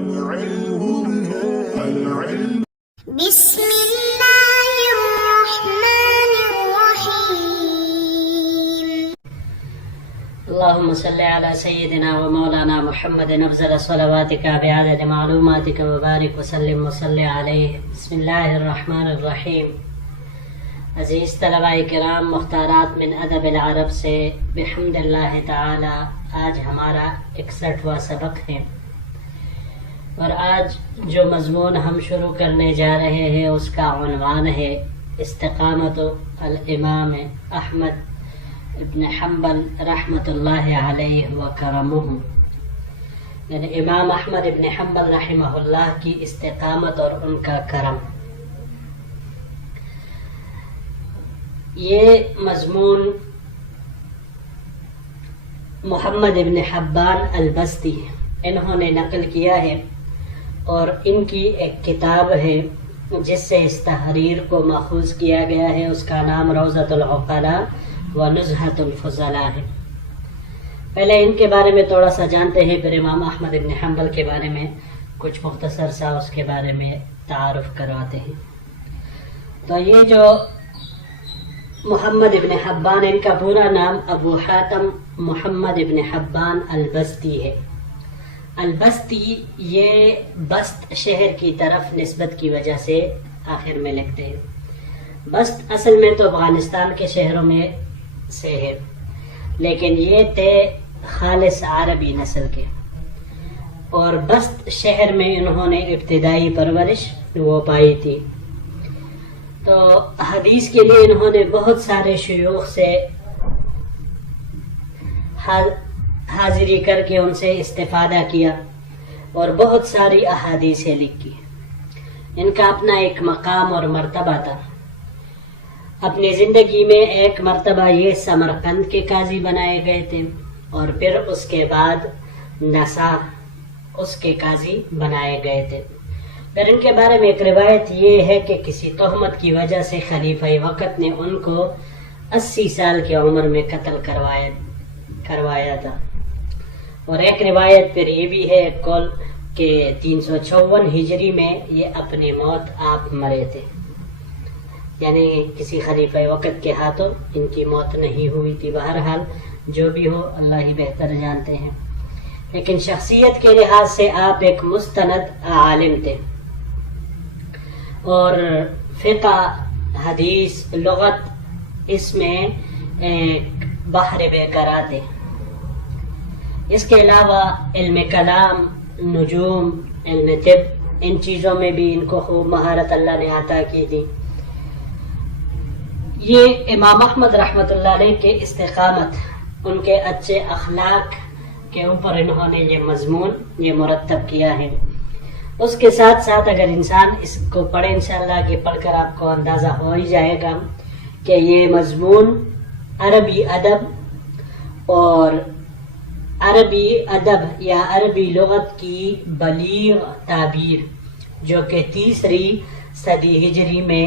بسم الله الرحمن الرحيم. اللهم صل على سيدنا ومولانا محمد افضل صلواتك بعدد معلوماتك وبارك وسلم وصل عليه. بسم الله الرحمن الرحیم. عزیز طلباء کرام، مختارات من ادب العرب سے بحمد اللہ تعالی آج ہمارا 61واں سبق ہے، اور آج جو مضمون ہم شروع کرنے جا رہے ہیں اس کا عنوان ہے استقامت الامام احمد ابن حنبل رحمۃ اللہ علیہ وکرمہ، یعنی امام احمد ابن حنبل رحمہ اللہ کی استقامت اور ان کا کرم. یہ مضمون محمد ابن حبان البستی انہوں نے نقل کیا ہے، اور ان کی ایک کتاب ہے جس سے اس تحریر کو ماخوذ کیا گیا ہے، اس کا نام روضۃ العقلاء و نزہۃ الفضلاء ہے. پہلے ان کے بارے میں تھوڑا سا جانتے ہیں، پھر امام احمد ابن حنبل کے بارے میں کچھ مختصر سا اس کے بارے میں تعارف کرواتے ہیں. تو یہ جو محمد ابن حبان، ان کا پورا نام ابو حاتم محمد ابن حبان البستی ہے. البستی یہ بست شہر کی طرف نسبت کی وجہ سے آخر میں لکھتے ہیں. بست اصل میں تو افغانستان کے شہروں میں سے ہے، لیکن یہ تھے خالص عربی نسل کے، اور بست شہر میں انہوں نے ابتدائی پرورش وہ پائی تھی. تو حدیث کے لیے انہوں نے بہت سارے شیوخ سے حاضری کر کے ان سے استفادہ کیا، اور بہت ساری احادیثیں لکھی. ان کا اپنا ایک مقام اور مرتبہ تھا. اپنی زندگی میں ایک مرتبہ یہ سمرقند کے قاضی بنائے گئے تھے، اور پھر اس کے بعد نسا اس کے قاضی بنائے گئے تھے. پھر ان کے بارے میں ایک روایت یہ ہے کہ کسی تہمت کی وجہ سے خلیفہ وقت نے ان کو 80 سال کی عمر میں قتل کروایا تھا. اور ایک روایت پھر یہ بھی ہے قول کہ 354 ہجری میں یہ اپنی موت آپ مرے تھے، یعنی کسی خلیفہ وقت کے ہاتھوں ان کی موت نہیں ہوئی تھی. بہرحال جو بھی ہو اللہ ہی بہتر جانتے ہیں. لیکن شخصیت کے لحاظ سے آپ ایک مستند عالم تھے، اور فقہ، حدیث، لغت اس میں ایک بحر بے قرار تھے. اس کے علاوہ علم کلام، نجوم، علم طب، ان چیزوں میں بھی ان کو خوب مہارت اللہ نے عطا کی تھی. یہ امام احمد رحمۃ اللہ علیہ کے استقامت، ان کے اچھے اخلاق کے اوپر انہوں نے یہ مضمون یہ مرتب کیا ہے. اس کے ساتھ ساتھ اگر انسان اس کو پڑھے انشاءاللہ کہ پڑھ کر آپ کو اندازہ ہو ہی جائے گا کہ یہ مضمون عربی ادب اور عربی ادب یا عربی لغت کی بلیغ تعبیر، جو کہ 3 صدی ہجری میں،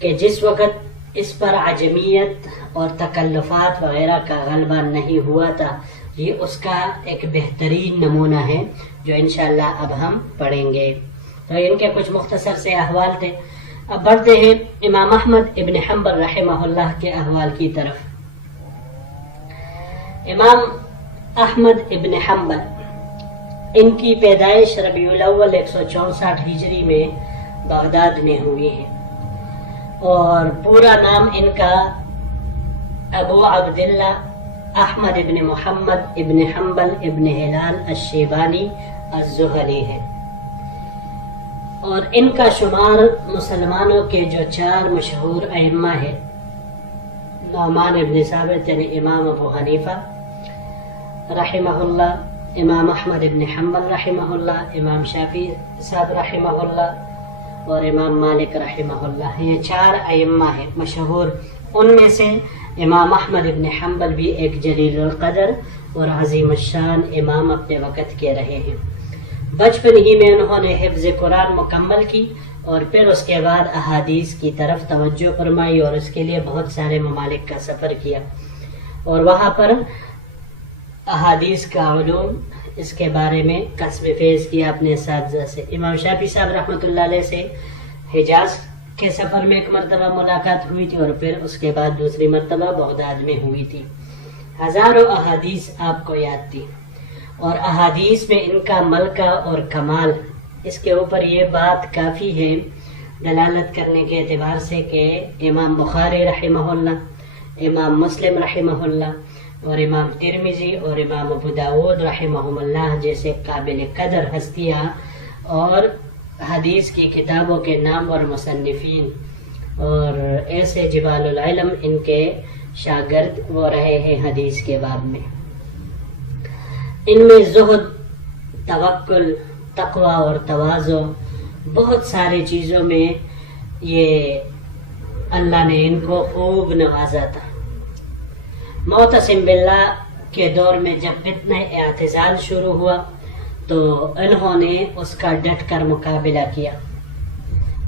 کہ جس وقت اس پر عجمیت اور تکلفات وغیرہ کا غلبہ نہیں ہوا تھا، یہ اس کا ایک بہترین نمونہ ہے جو انشاءاللہ اب ہم پڑھیں گے. تو ان کے کچھ مختصر سے احوال تھے. اب بڑھتے ہیں امام احمد ابن حنبل رحمہ اللہ کے احوال کی طرف. امام احمد ابن حنبل، ان کی پیدائش ربیع الاول 164 ہجری میں بغداد میں ہوئی ہے، اور پورا نام ان کا ابو عبداللہ احمد ابن محمد ابن حنبل ابن ہلال الشیبانی الزہلی ہے. اور ان کا شمار مسلمانوں کے جو 4 مشہور ائمہ ہیں، نعمان ابن ثابت یعنی امام ابو حنیفہ رحمہ اللہ، امام احمد ابن حنبل رحمہ اللہ، امام شافعی صاحب رحمہ اللہ، اور امام مالک رحمہ اللہ، یہ 4 ائمہ ہیں مشہور. ان میں سے امام احمد ابن حنبل بھی ایک جلیل القدر اور عظیم الشان امام اپنے وقت کے رہے ہیں. بچپن ہی میں انہوں نے حفظ قرآن مکمل کی، اور پھر اس کے بعد احادیث کی طرف توجہ فرمائی، اور اس کے لیے بہت سارے ممالک کا سفر کیا، اور وہاں پر احادیث کا علوم اس کے بارے میں قصب فیض کیا اپنے اساتذہ سے. امام شافعی صاحب رحمۃ اللہ علیہ سے حجاز کے سفر میں ایک مرتبہ ملاقات ہوئی تھی اور پھر اس کے بعد دوسری مرتبہ بغداد میں ہوئی تھی. ہزاروں احادیث آپ کو یاد تھی اور احادیث میں ان کا ملکہ اور کمال، اس کے اوپر یہ بات کافی ہے دلالت کرنے کے اعتبار سے کہ امام بخاری رحمہ اللہ، امام مسلم رحمہ اللہ اور امام ترمذی اور امام ابو داود رحمہم اللہ جیسے قابل قدر ہستیاں اور حدیث کی کتابوں کے نام اور مصنفین اور ایسے جبال العلم ان کے شاگرد وہ رہے ہیں حدیث کے باب میں. ان میں زہد، توکل، تقوی اور تواضع، بہت ساری چیزوں میں یہ اللہ نے ان کو خوب نوازا تھا. معتصم باللہ کے دور میں جب فتنہ اعتزال شروع ہوا تو انہوں نے اس کا ڈٹ کر مقابلہ کیا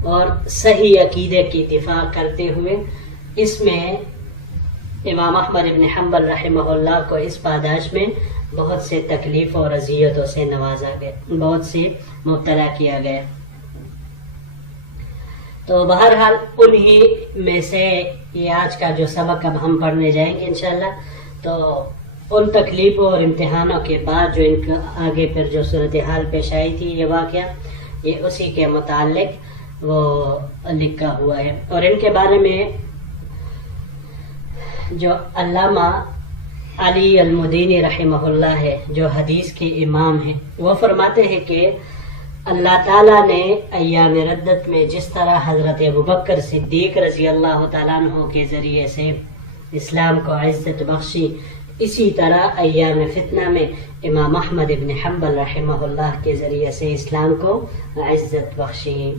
اور صحیح عقیدے کی دفاع کرتے ہوئے اس میں امام احمد ابن حنبل رحمہ اللہ کو اس پاداش میں بہت سے تکلیف اور اذیتوں سے نوازا گیا، بہت سے مبتلا کیا گیا. تو بہرحال انہی میں سے یہ آج کا جو سبق اب ہم پڑھنے جائیں گے انشاءاللہ، تو ان تکلیفوں اور امتحانوں کے بعد جو ان کا آگے پھر جو صورتحال پیش آئی تھی یہ واقعہ، یہ اسی کے متعلق وہ لکھا ہوا ہے. اور ان کے بارے میں جو علامہ علی المدینی رحمہ اللہ ہے جو حدیث کے امام ہیں، وہ فرماتے ہیں کہ اللہ تعالیٰ نے ایام ردت میں جس طرح حضرت ابوبکر صدیق رضی اللہ تعالیٰ عنہ کے ذریعے سے اسلام کو عزت بخشی، اسی طرح ایام فتنہ میں امام احمد ابن حنبل رحمہ اللہ کے ذریعے سے اسلام کو عزت بخشی.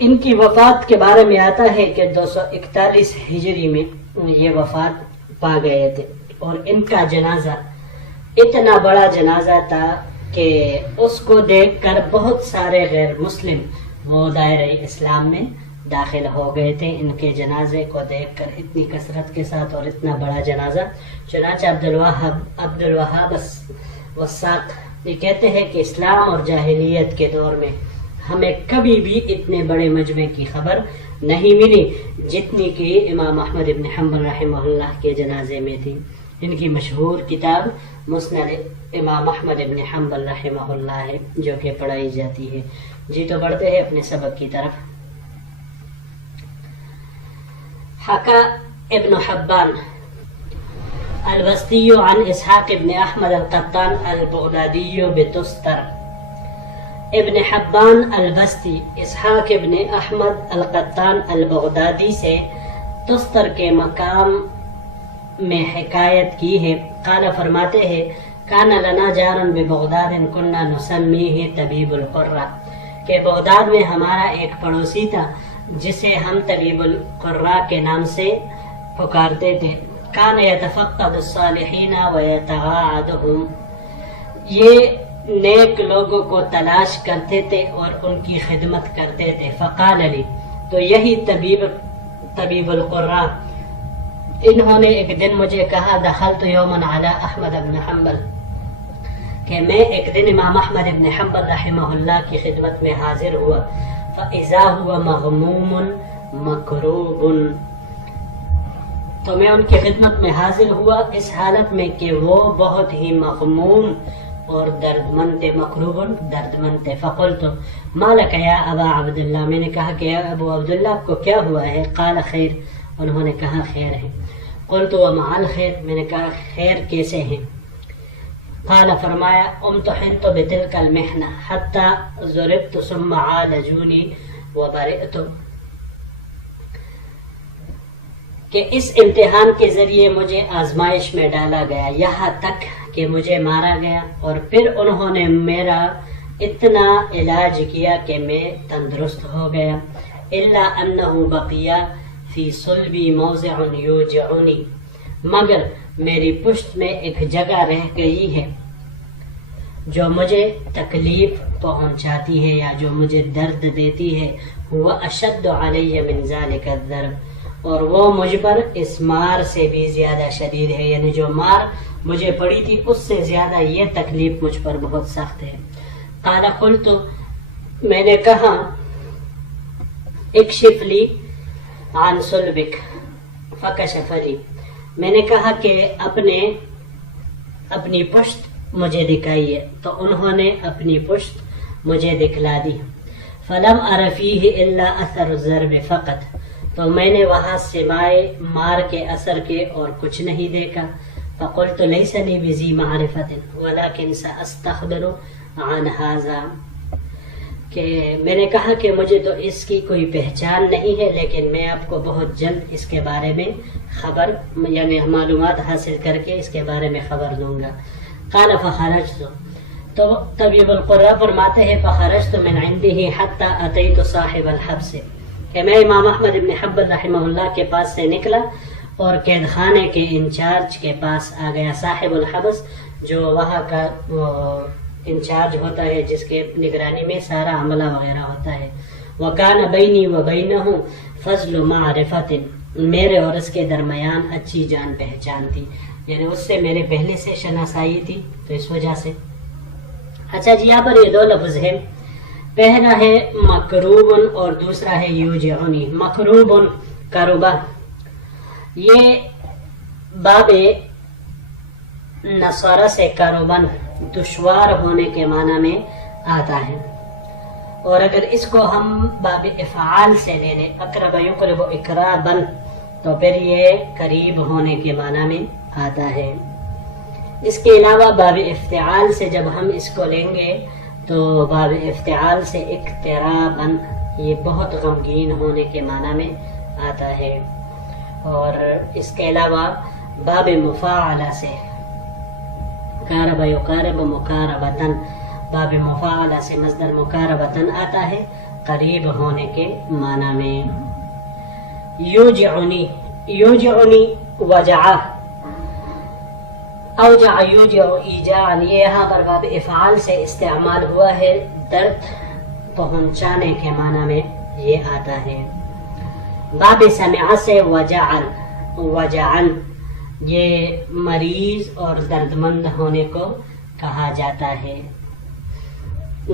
ان کی وفات کے بارے میں آتا ہے کہ 241 ہجری میں یہ وفات پا گئے تھے اور ان کا جنازہ اتنا بڑا جنازہ تھا کہ اس کو دیکھ کر بہت سارے غیر مسلم وہ دائرہ اسلام میں داخل ہو گئے تھے ان کے جنازے کو دیکھ کر، اتنی کثرت کے ساتھ اور اتنا بڑا جنازہ. چنانچہ عبد الوہاب وساق یہ کہتے ہیں کہ اسلام اور جاہلیت کے دور میں ہمیں کبھی بھی اتنے بڑے مجمع کی خبر نہیں ملی جتنی کہ امام احمد ابن حنبل رحمہ اللہ کے جنازے میں تھی. ان کی مشہور کتاب مسند امام احمد ابن حنبل رحمہ اللہ ہے جو کہ پڑھائی جاتی ہے. جی تو بڑھتے ہیں اپنے سبق کی طرف. حکا ابن حبان الوسطی عن اسحاق ابن احمد القطان البغدادی بتستر. ابن حبان البستی اسحاق ابن احمد القطان البغدادی سے تستر کے مقام میں حکایت کی ہے. قال فرماتے ہیں کان لنا جارن ببغداد كنا نسمیہ طبیب القرہ، کہ بغداد میں ہمارا ایک پڑوسی تھا جسے ہم طبیب القرہ کے نام سے پکارتے تھے. کان یتفقد الصالحین ویتغاعدهم، یہ نیک لوگوں کو تلاش کرتے تھے اور ان کی خدمت کرتے تھے. فقال علی، تو یہی طبیب القرہ انہوں نے ایک دن مجھے کہا دخلت یوما علی احمد بن حنبل، کہ میں ایک دن امام احمد بن حنبل رحمہ اللہ کی خدمت میں حاضر ہوا. فاذا هو مغموم مکروب، تو میں ان کی خدمت میں حاضر ہوا اس حالت میں کہ وہ بہت ہی مغموم اور دردمند تھے. مکروب دردمند تھے. فقلت ما لک یا ابا عبداللہ، میں نے کہا کہ ابو عبداللہ آپ کو کیا ہوا ہے؟ قال خیر، انہوں نے کہا خیر ہے. قلت وما الخیر، میں نے کہا خیر کیسے ہیں؟ قال فرمایا امتحنت بتلك المحنة حتى ضربت ثم عالجوني وبرئت، کہ اس امتحان کے ذریعے مجھے آزمائش میں ڈالا گیا یہاں تک کہ مجھے مارا گیا اور پھر انہوں نے میرا اتنا علاج کیا کہ میں تندرست ہو گیا. الا انه بقي في صلبي موضع يوجعني، مگر میری پشت میں ایک جگہ رہ گئی ہے جو مجھے تکلیف پہنچاتی ہے یا جو مجھے درد دیتی ہے. هو اشد علی من ذلك الضرب، اور وہ مجھ پر اس مار سے بھی زیادہ شدید ہے، یعنی جو مار مجھے پڑی تھی اس سے زیادہ یہ تکلیف مجھ پر بہت سخت ہے۔ قال قلت، میں نے کہا اکشف لی عن صلبک فکشف لی، میں نے کہا کہ اپنی پشت مجھے دکھائیے، تو انہوں نے اپنی پشت مجھے دکھلا دی۔ فلم ار فیہ الا اثر الضرب فقط، تو میں نے وہاں سوائے مار کے اثر کے اور کچھ نہیں دیکھا۔ فقلت لیس لی بذی معرفت ولکن ساستخبر عن ھذا، کہ میں نے کہا کہ مجھے تو اس کی کوئی پہچان نہیں ہے، لیکن میں آپ کو بہت جلد اس کے بارے میں خبر یعنی معلومات حاصل کر کے اس کے بارے میں خبر دوں گا۔ قال فخرجت، تو طبیب القراء فرماتے ہیں فخرجت من عنده حتى اتيت صاحب الحبس، کہ میں امام احمد ابن حنبل رحمہ اللہ کے پاس سے نکلا اور قید خانے کے انچارج کے پاس آ گیا۔ صاحب الحبس جو وہاں کا انچارج ہوتا ہے، جس کے نگرانی میں سارا عملہ وغیرہ ہوتا ہے۔ وَكَانَ بَيْنِي وَبَيْنَهُ فَضْلُ مَعْرِفَةٍ، میرے اور اس کے درمیان اچھی جان پہچان تھی، یعنی اس سے میرے پہلے سے شناسائی تھی، تو اس وجہ سے۔ اچھا جی، یہاں پر یہ دو لفظ ہیں، پہلا ہے مکروب اور دوسرا ہے یوجعنی۔ مکروب کروبا، یہ باب نصارہ سے کروبن دشوار ہونے کے معنی میں آتا ہے، اور اگر اس کو ہم باب افعال سے لے لیں، اقرب یقرب اقرابا، تو پھر یہ قریب ہونے کے معنی میں آتا ہے۔ اس کے علاوہ باب افتعال سے جب ہم اس کو لیں گے تو باب افتعال سے اقترابا، یہ بہت غمگین ہونے کے معنی میں آتا ہے۔ اور اس کے علاوہ باب مفاعلہ سے قارب یقارب مقاربتن، باب مفاعلہ سے مصدر مقاربتن آتا ہے قریب ہونے کے معنی میں۔ یوجعنی، یوجعنی وجعہ، اوجع یوجع ایجاعا، یہ یہاں پر باب افعال سے استعمال ہوا ہے، درد پہنچانے کے معنی میں یہ آتا ہے۔ باب سمع سے وجعن، وجعن یہ مریض اور درد مند ہونے کو کہا جاتا ہے۔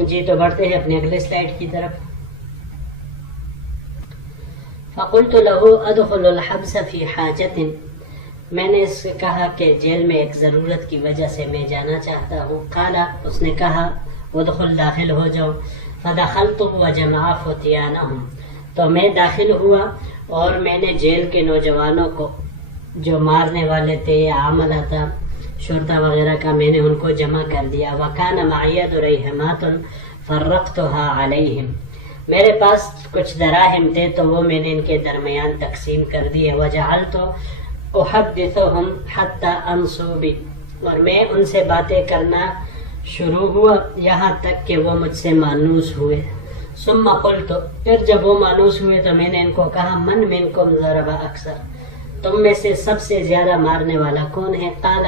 جی تو بڑھتے ہیں اپنے اگلے سلائیڈ کی طرف۔ فقلت له ادخل الحبس فی حاجت، میں نے اس سے کہا کہ جیل میں ایک ضرورت کی وجہ سے میں جانا چاہتا ہوں۔ قال، اس نے کہا ادخل، داخل ہو جاؤ۔ فدخلت وجمع فتیانہم، تو میں داخل ہوا اور میں نے جیل کے نوجوانوں کو جو مارنے والے تھے یا عملہ تھا شرطہ وغیرہ کا، میں نے ان کو جمع کر دیا۔ وکان معی درہمات فرقتها علیہم، میرے پاس کچھ دراہم تھے تو وہ میں نے ان کے درمیان تقسیم کر دیے۔ وجعلت احدثهم حتى انسوا بی، اور میں ان سے باتیں کرنا شروع ہوا یہاں تک کہ وہ مجھ سے مانوس ہوئے۔ ثم قلت، پھر جب وہ مانوس ہوئے تو میں نے ان کو کہا من منکم ضرب اکثر، تم میں سے سب سے زیادہ مارنے والا کون ہے؟ قال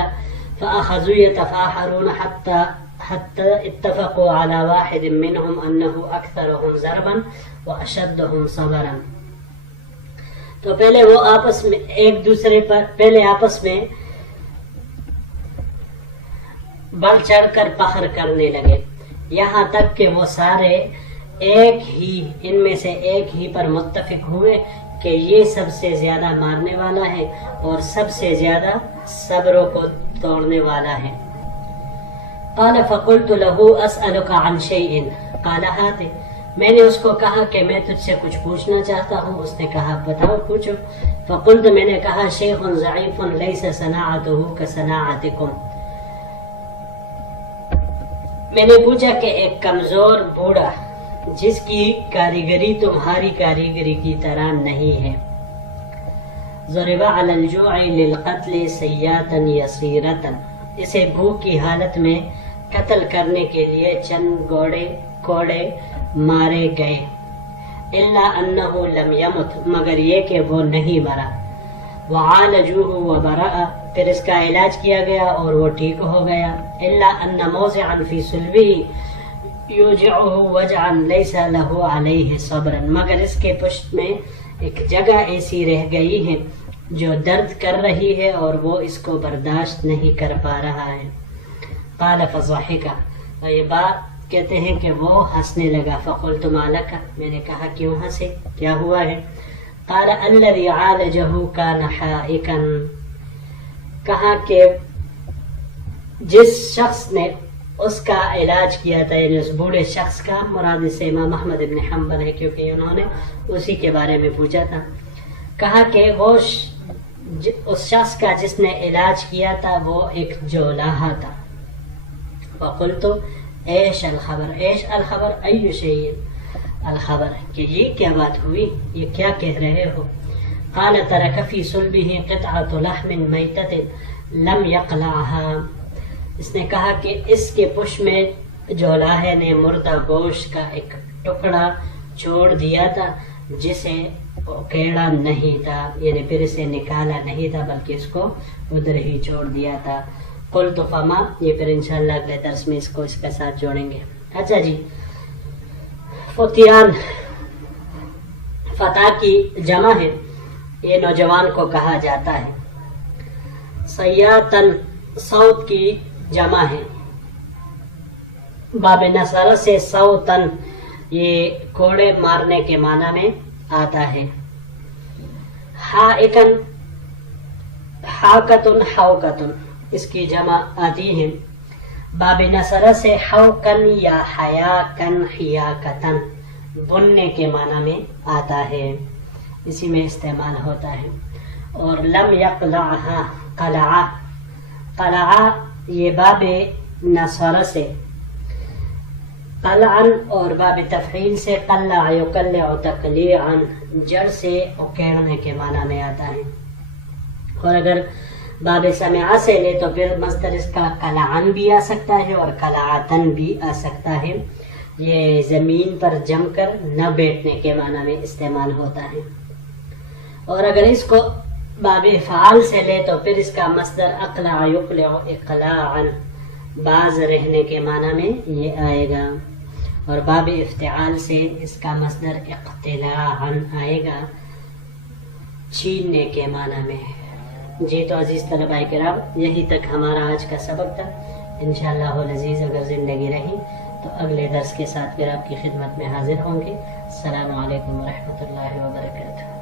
فاخذوا يتفاخرون حتى اتفقوا على واحد منهم انه اكثرهم ضربا واشدهم صبرا، تو پہلے وہ آپس میں ایک دوسرے پر پہلے آپس میں بڑھ چڑھ کر فخر کرنے لگے، یہاں تک کہ وہ سارے ایک ہی ان میں سے ایک ہی پر متفق ہوئے کہ یہ سب سے زیادہ مارنے والا ہے اور سب سے زیادہ صبروں کو توڑنے والا ہے۔ قال فقلت له اسألك عن شيء قال هات، میں نے اس کو کہا کہ میں تجھ سے کچھ پوچھنا چاہتا ہوں، اس نے کہا بتاؤ پوچھو۔ فقلت، میں نے کہا شیخ ضعیف لیس صناعته كصناعتكم، میں نے پوچھا کہ ایک کمزور بوڑھا جس کی کاریگری تمہاری کاریگری کی طرح نہیں ہے۔ ضرب علی الجوع للقتل سیاتا یسیرتا، اسے بھوک کی حالت میں قتل کرنے کے لیے چند کوڑے مارے گئے۔ الا انہ لم یمت، مگر یہ کہ وہ نہیں مرا۔ وعالجوہ وبرأ، پھر اس کا علاج کیا گیا اور وہ ٹھیک ہو گیا۔ الا ان موضعا فی صلبہ یوجعہ وجعا لیس لہ علیہ صبرا، مگر اس کے پشت میں ایک جگہ ایسی رہ گئی ہے جو درد کر رہی ہے اور وہ اس کو برداشت نہیں کر پا رہا ہے. قال فضحك، اور یہ بات کہتے ہیں کہ وہ ہنسنے لگا. فقلت ما لك، میں نے کہا کیوں ہنسے، کیا ہوا ہے؟ قال الذي عالجه كان حائكا، کہا کہ جس شخص نے اس کا علاج کیا تھا، یعنی اس بوڑھے شخص کا، مراد سے امام احمد ابن حنبل ہے کیونکہ انہوں نے اسی کے بارے میں پوچھا تھا. کہا کہ وہ اس شخص کا جس نے علاج کیا تھا وہ ایک جولاہا تھا. فقلت ایش الخبر، ایش الخبر ای شیء الخبر، کہ یہ کیا بات ہوئی، یہ کیا کہہ رہے ہو؟ قال ترک فی صلبہ قطعۃ لحم میتۃ لم یقلعها، اس نے کہا کہ اس کے پش میں جولاہے نے مردہ گوشت کا ایک ٹکڑا چھوڑ دیا تھا جسے کیڑا نہیں تھا، یعنی پھر اسے نکالا نہیں تھا بلکہ اس کو ادھر ہی چھوڑ دیا تھا. قلت فما، یہ پھر انشاءاللہ اگلے درس میں اس کو اس کے ساتھ جوڑیں گے. اچھا جی، فتیان فتح کی جمع ہے، یہ نوجوان کو کہا جاتا ہے. سیاتن صوت کی جمع ہے، باب نصر سے صوتن، یہ کوڑے مارنے کے معنی میں آتا ہے. حائکن، حاکتن، حوکتن، اس کی جمع آتی ہے. باب نصر سے حوکن یا حیاکن، حیاکتن، بننے کے معنی میں آتا ہے، اسی میں استعمال ہوتا ہے. اور لم یقلعها، قلعہ، قلعہ یہ باب نصر سے، قلعن اور باب تفعیل سے قلع یقلع تقلیعا، جڑ سے اکیڑنے کے معنی میں آتا ہے. اور اگر باب سمعہ سے لے تو پھر مصدر اس کا قلعن بھی آ سکتا ہے اور قلعتن بھی آ سکتا ہے. یہ زمین پر جم کر نہ بیٹھنے کے معنی میں استعمال ہوتا ہے. اور اگر اس کو باب فعال سے لے تو پھر اس کا مصدر اقلع یقلع اقلاعا، باز رہنے کے معنی میں یہ آئے گا. اور باب افتعال سے اس کا مصدر اقتلاعا آئے گا، چھیننے کے معنی میں. جی تو عزیز طلباء کرام، یہی تک ہمارا آج کا سبق تھا. انشاءاللہ العزیز اگر زندگی رہی تو اگلے درس کے ساتھ پھر آپ کی خدمت میں حاضر ہوں گے. السلام علیکم ورحمۃ اللہ وبرکاتہ.